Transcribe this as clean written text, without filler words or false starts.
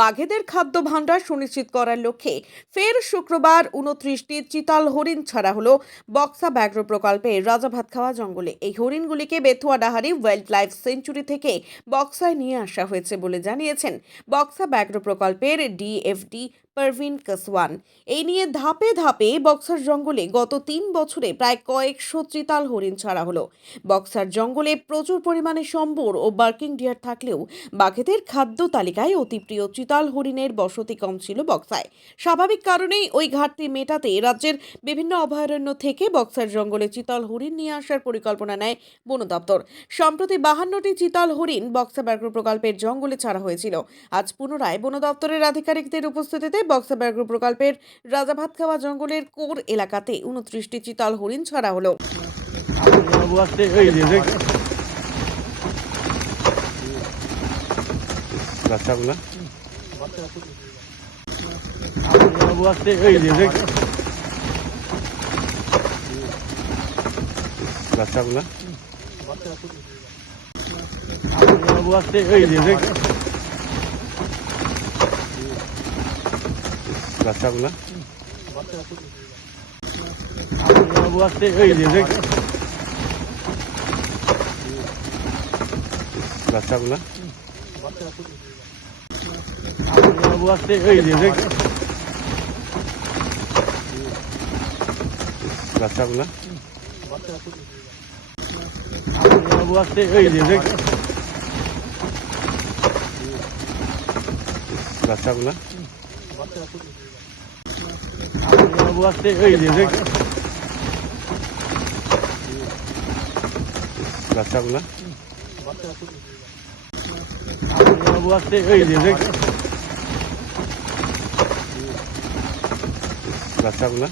বাঘেদের খাদ্য ভাণ্ডার সুনিশ্চিত করার লক্ষ্যে ফের শুক্রবার 29টি চিতাল হরিণ ছাড়া হলো বক্সা ব্যাঘ্র প্রকল্পে রাজাভাতখাওয়া জঙ্গলে। এই হরিণগুলিকে বেথুয়াডাহারি ওয়াইল্ড লাইফ সেঞ্চুরি থেকে বক্সায় নিয়ে আসা হয়েছে বলে জানিয়েছেন বক্সা ব্যাঘ্র প্রকল্পের ডিএফডি পারভিন কাসওয়ান। এই নিয়ে ধাপে ধাপে বক্সার জঙ্গলে গত 3 বছরে প্রায় কয়েকশো চিতাল হরিণ ছাড়া হলো। বক্সার জঙ্গলে প্রচুর পরিমাণে সম্বর ও বার্কিং ডিয়ার থাকলেও বাঘেদের খাদ্য তালিকায় অতি প্রিয় চিতাল হরিণের বসতি কম ছিল বক্সায়। স্বাভাবিক কারণেই ওই ঘাটতি মেটাতে রাজ্যের বিভিন্ন অভয়ারণ্য থেকে বক্সার জঙ্গলে চিতাল হরিণ নিয়ে আসার পরিকল্পনা নেয় বন দপ্তর। সম্প্রতি 52টি চিতাল হরিণ বক্সা ব্যাঘ্র প্রকল্পের জঙ্গলে ছাড়া হয়েছিল। আজ পুনরায় বন দপ্তরের আধিকারিকদের উপস্থিতিতে বক্সা ব্যাঘ্র প্রকল্পের রাজাভাতখাওয়া জঙ্গলের কোর এলাকাতে 29টি চিতাল হরিণ ছাড়া হলো। বাচ্চাগুলা বাচ্চাগুলা বাচ্চাগুলা বাচ্চাগুলা বাচ্চাগুলা বাচ্চাগুলা বাচ্চাগুলা বাচ্চাগুলা